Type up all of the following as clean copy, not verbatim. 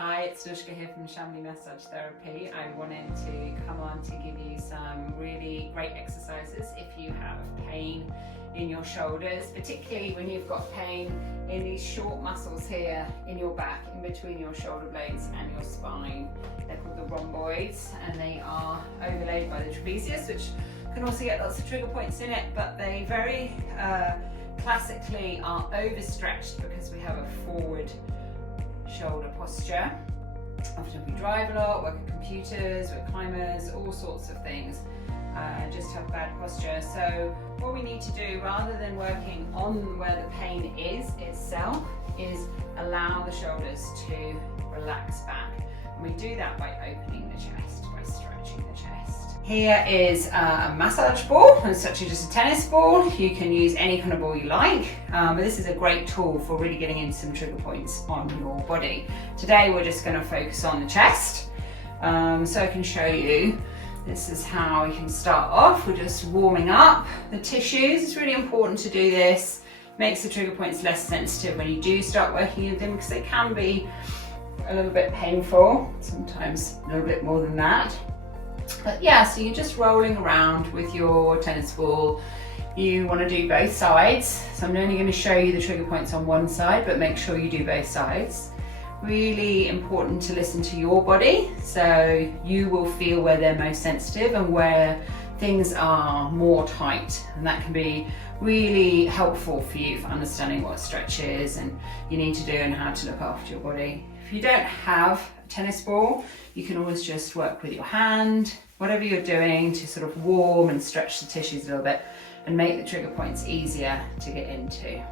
Hi, it's Dushka here from Shamli Massage Therapy. I wanted to come on to give you some really great exercises if you have pain in your shoulders, particularly when you've got pain in these short muscles here in your back, in between your shoulder blades and your spine. They're called the rhomboids and they are overlaid by the trapezius, which can also get lots of trigger points in it, but they very classically are overstretched because we have a forward shoulder posture. Often we drive a lot, work at computers, we're climbers, all sorts of things, just have bad posture. So what we need to do, rather than working on where the pain is itself, is allow the shoulders to relax back. And we do that by opening the chest, by stretching the chest. Here is a massage ball. It's actually just a tennis ball. You can use any kind of ball you like, but this is a great tool for really getting into some trigger points on your body. Today we're just going to focus on the chest. So I can show you, this is how we can start off. We're just warming up the tissues. It's really important to do this. Makes the trigger points less sensitive when you do start working with them, because they can be a little bit painful, sometimes a little bit more than that. But yeah, so you're just rolling around with your tennis ball. You want to do both sides. So I'm only going to show you the trigger points on one side, but make sure you do both sides. Really important to listen to your body, so you will feel where they're most sensitive and where things are more tight, and that can be really helpful for you for understanding what stretch is and you need to do and how to look after your body. If you don't have a tennis ball, you can always just work with your hand, whatever you're doing, to sort of warm and stretch the tissues a little bit and make the trigger points easier to get into.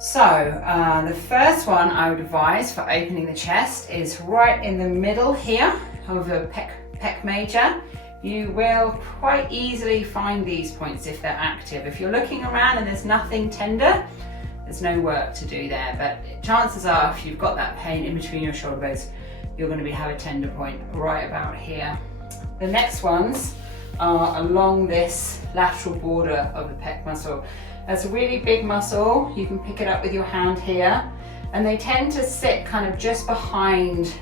So the first one I would advise for opening the chest is right in the middle here of the pec major. You will quite easily find these points if they're active. If you're looking around and there's nothing tender, there's no work to do there, but chances are if you've got that pain in between your shoulder blades, you're going to have a tender point right about here. The next ones are along this lateral border of the pec muscle. That's a really big muscle. You can pick it up with your hand here, and they tend to sit kind of just behind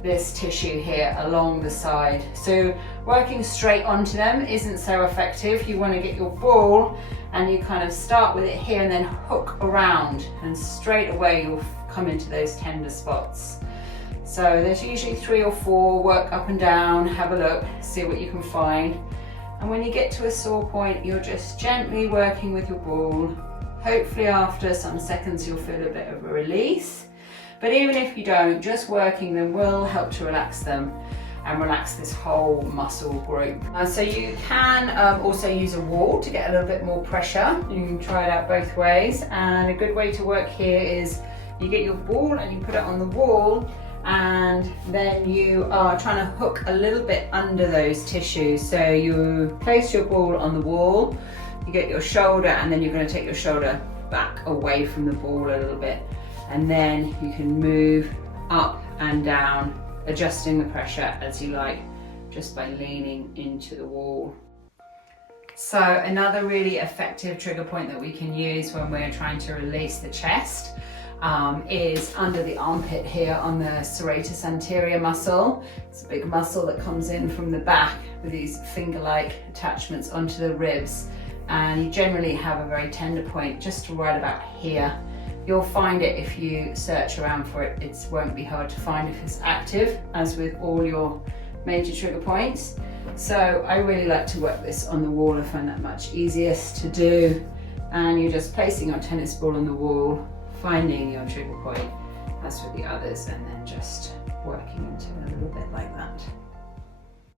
this tissue here along the side. So working straight onto them isn't so effective. You want to get your ball and you kind of start with it here and then hook around, and straight away you'll come into those tender spots. So there's usually 3 or 4, work up and down, have a look, see what you can find. And when you get to a sore point, you're just gently working with your ball. Hopefully after some seconds you'll feel a bit of a release. But even if you don't, just working them will help to relax them and relax this whole muscle group. So you can also use a wall to get a little bit more pressure. You can try it out both ways. And a good way to work here is you get your ball and you put it on the wall, and then you are trying to hook a little bit under those tissues. So you place your ball on the wall, you get your shoulder, and then you're going to take your shoulder back away from the ball a little bit. And then you can move up and down, adjusting the pressure as you like, just by leaning into the wall. So another really effective trigger point that we can use when we're trying to release the chest is under the armpit here on the serratus anterior muscle. It's a big muscle that comes in from the back with these finger-like attachments onto the ribs, and you generally have a very tender point just right about here. You'll find it if you search around for it. It won't be hard to find if it's active, as with all your major trigger points. So I really like to work this on the wall. I find that much easiest to do. And you're just placing your tennis ball on the wall, finding your trigger point as with the others, and then just working into it a little bit like that.